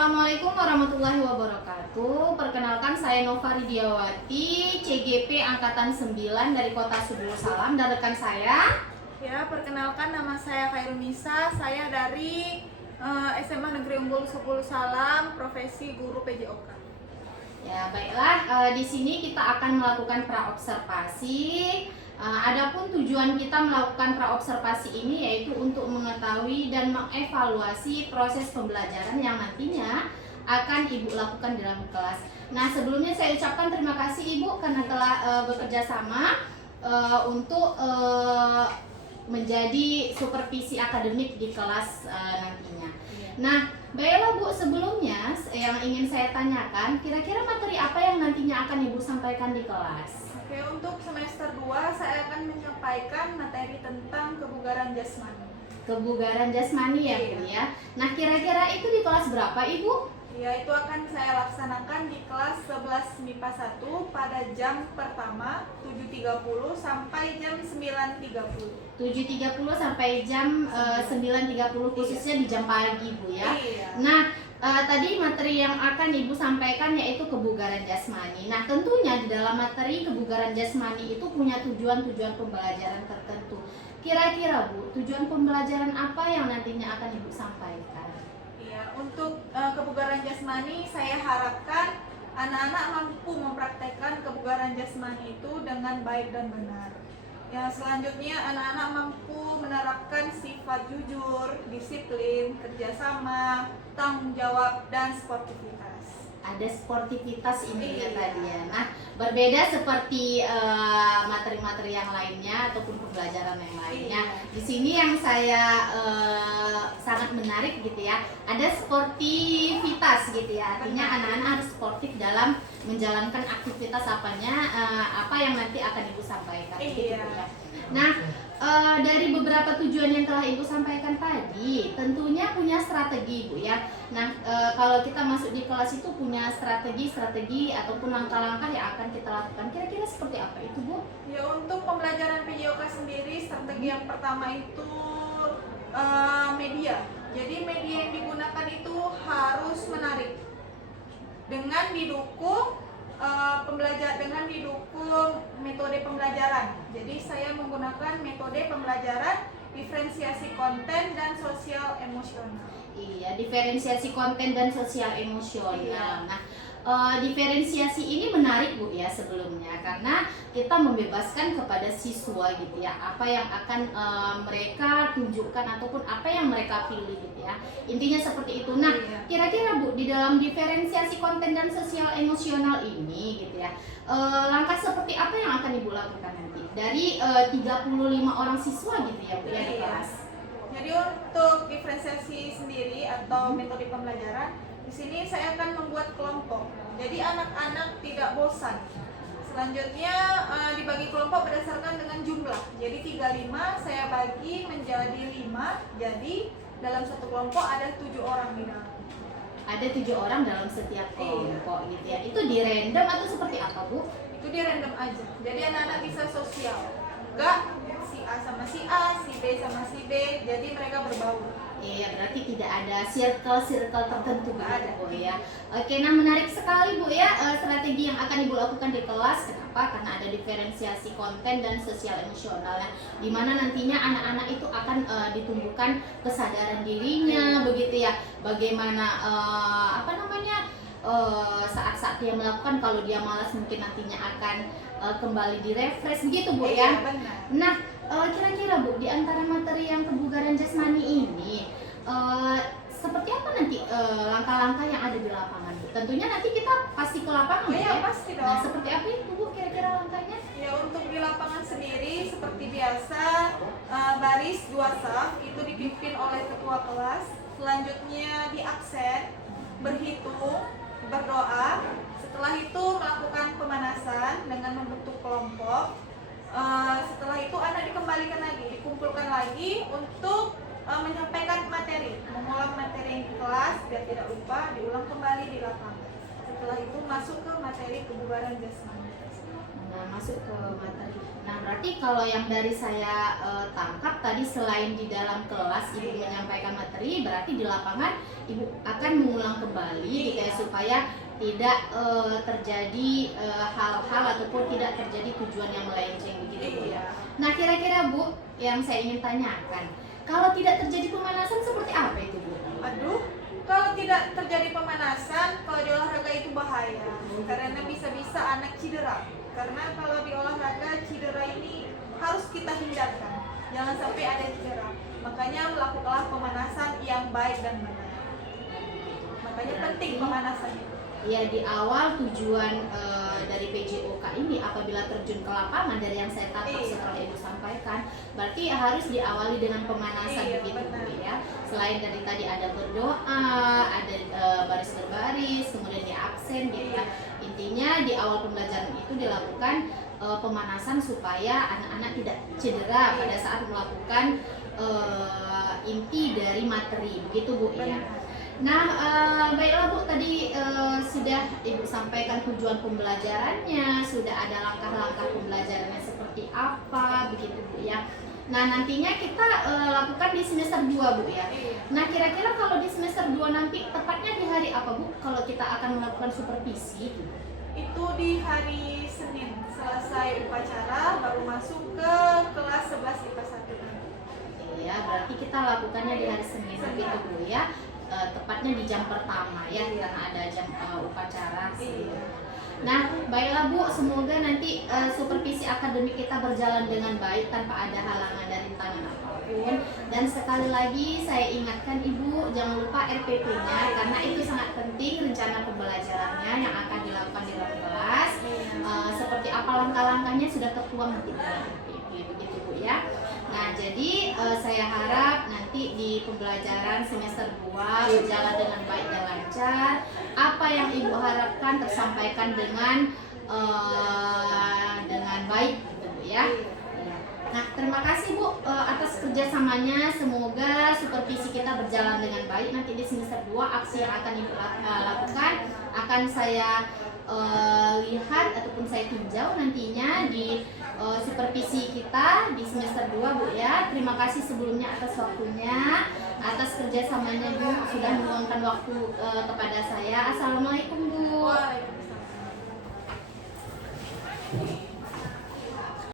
Assalamualaikum warahmatullahi wabarakatuh. Perkenalkan, saya Nova Ridiawati, CGP Angkatan 9 dari Kota Subulu Salam, dan rekan saya. Ya, perkenalkan, nama saya Khairul Nisa. Saya dari SMA Negeri Unggul Subulu Salam, profesi guru PJOK. Ya, baiklah, di sini kita akan melakukan praobservasi. Adapun tujuan kita melakukan praobservasi ini yaitu untuk mengetahui dan mengevaluasi proses pembelajaran yang nantinya akan Ibu lakukan di dalam kelas. Nah, sebelumnya saya ucapkan terima kasih Ibu karena telah bekerja sama untuk menjadi supervisi akademik di kelas nantinya. Nah, baiklah Bu, sebelumnya yang ingin saya tanyakan, kira-kira materi apa yang nantinya akan Ibu sampaikan di kelas? Oke, untuk semester 2 saya akan menyampaikan materi tentang kebugaran jasmani. Kebugaran jasmani ya Bu ya. Nah, kira-kira itu di kelas berapa Ibu? Ya, itu akan saya laksanakan di kelas 11 MIPA 1 pada jam pertama 7.30 sampai jam 9.30. 7.30 sampai jam 9.30 khususnya di jam pagi Bu ya. Iya. Nah, tadi materi yang akan Ibu sampaikan yaitu kebugaran jasmani. Nah, tentunya di dalam materi kebugaran jasmani itu punya tujuan-tujuan pembelajaran tertentu. Kira-kira Bu, tujuan pembelajaran apa yang nantinya akan Ibu sampaikan? Iya, untuk kebugaran jasmani saya harapkan anak-anak mampu mempraktekkan kebugaran jasmani itu dengan baik dan benar. Ya, selanjutnya anak-anak mampu menerapkan sifat jujur, disiplin, kerjasama, tanggung jawab, dan sportivitas. Ada sportivitas ini ya Iya. tadi ya. Nah, berbeda seperti materi-materi yang lainnya ataupun pembelajaran yang lainnya. Iya. Di sini yang saya sangat menarik gitu ya. Ada sportivitas gitu ya. Artinya anak-anak harus sportif dalam menjalankan aktivitas apa yang nanti akan Ibu sampaikan gitu Iya. ya. Nah, dari beberapa tujuan yang telah Ibu sampaikan tadi, tentunya punya strategi Bu ya. Nah, kalau kita masuk di kelas itu punya strategi ataupun langkah-langkah yang akan kita lakukan. Kira-kira seperti apa itu Bu? Ya, untuk pembelajaran PJOK sendiri, strategi yang pertama itu media. Jadi media yang digunakan itu harus menarik dengan didukung metode pembelajaran. Jadi saya menggunakan metode pembelajaran diferensiasi konten dan sosial emosional. Iya, diferensiasi konten dan sosial emosional. Iya. Nah, diferensiasi ini menarik Bu ya sebelumnya karena kita membebaskan kepada siswa gitu ya apa yang akan mereka tunjukkan ataupun apa yang mereka pilih gitu ya. Intinya seperti itu. Nah, Iya. kira-kira Bu di dalam diferensiasi konten dan sosial emosional ini gitu ya, langkah seperti apa yang akan Ibu lakukan nanti dari 35 orang siswa gitu ya Bu ya di Iya. kelas? Jadi untuk diferensiasi sendiri atau metode pembelajaran, di sini saya akan membuat kelompok. Jadi anak-anak tidak bosan. Selanjutnya dibagi kelompok berdasarkan dengan jumlah. Jadi 35 saya bagi menjadi 5. Jadi dalam satu kelompok ada 7 orang di dalam. Ada 7 orang dalam setiap kelompok gitu ya. Itu di random atau seperti apa Bu? Itu dia random aja. Jadi anak-anak bisa sosial. Enggak si A sama si A, si B sama si B. Jadi mereka berbaur. Iya, berarti tidak ada circle tertentu Nggak gitu ada. Bu ya. Oke, nah menarik sekali Bu ya strategi yang akan Ibu lakukan di kelas. Kenapa? Karena ada diferensiasi konten dan sosial emosional ya. Dimana nantinya anak-anak itu akan ditumbuhkan kesadaran dirinya begitu ya. Bagaimana saat-saat dia melakukan, kalau dia malas mungkin nantinya akan kembali direfresh begitu Bu ya. Iya, benar. Nah, kira-kira Bu, di antara materi yang kebugaran jasmani ini, seperti apa nanti langkah-langkah yang ada di lapangan Bu? Tentunya nanti kita pasti ke lapangan Oh Bu, iya, ya. pasti dong. Nah, seperti apa itu Bu kira-kira langkahnya? Ya, untuk di lapangan sendiri seperti biasa baris 2 saf itu dipimpin oleh ketua kelas. Selanjutnya di absen, berhitung, berdoa. Setelah itu melakukan pemanasan dengan membentuk kelompok. Setelah itu anak dikembalikan lagi, dikumpulkan lagi untuk menyampaikan materi, mengulang materi yang di kelas biar tidak lupa, diulang kembali di lapangan. Setelah itu masuk ke materi kebugaran jasmani. masuk ke materi. Nah, berarti kalau yang dari saya tangkap tadi, selain di dalam kelas Ibu menyampaikan materi, berarti di lapangan Ibu akan mengulang kembali gitu ya, supaya tidak terjadi hal-hal ataupun tidak terjadi tujuan yang melenceng begitu Bu ya. Nah, kira-kira Bu, yang saya ingin tanyakan, kalau tidak terjadi pemanasan seperti apa itu Bu? Aduh, kalau tidak terjadi pemanasan, kalau di olahraga itu bahaya karena bisa-bisa anak cedera. Karena kalau di olahraga cedera ini harus kita hindarkan, jangan sampai ada cedera. Makanya lakukanlah pemanasan yang baik dan benar. Makanya penting pemanasan itu. Ya, di awal tujuan dari PJOK ini apabila terjun ke lapangan, dari yang saya tangkap setelah Ibu sampaikan, berarti harus diawali dengan pemanasan begitu Bu ya. Selain dari tadi ada berdoa, ada baris berbaris, kemudian di absen gitu ya. Intinya di awal pembelajaran itu dilakukan pemanasan supaya anak-anak tidak cedera pada saat melakukan inti dari materi begitu Bu ya. Nah, baiklah Bu, tadi sudah Ibu sampaikan tujuan pembelajarannya, sudah ada langkah-langkah pembelajarannya seperti apa, begitu Bu ya. Nah, nantinya kita lakukan di semester 2 Bu ya. Nah, kira-kira kalau di semester 2 nanti tepatnya di hari apa Bu, kalau kita akan melakukan supervisi gitu? Itu di hari Senin, selesai upacara baru masuk ke kelas 11 IPA 1 nanti. Ya, berarti kita lakukannya di hari Senin begitu Bu ya. Tepatnya di jam pertama ya, karena ada jam upacara. Nah, baiklah Bu, semoga nanti supervisi akademik kita berjalan dengan baik tanpa ada halangan dan rintangan apapun. Dan sekali lagi saya ingatkan Ibu, jangan lupa RPP-nya karena itu sangat penting, rencana pembelajarannya yang akan dilakukan di dalam kelas. Seperti apa langkah-langkahnya sudah tertuang di dalam RPP, begitu Bu ya. Nah, jadi saya harap nanti di pembelajaran semester 2 berjalan dengan baik dan lancar. Apa yang Ibu harapkan tersampaikan dengan baik gitu Bu ya. Nah, terima kasih Bu atas kerjasamanya. Semoga supervisi kita berjalan dengan baik. Nanti di semester 2 aksi yang akan Ibu lakukan akan saya lihat ataupun saya tinjau nantinya di supervisi kita di semester 2 Bu ya. Terima kasih sebelumnya atas waktunya, atas kerjasamanya Bu, sudah meluangkan waktu kepada saya. Assalamualaikum Bu. Waalaikumsalam.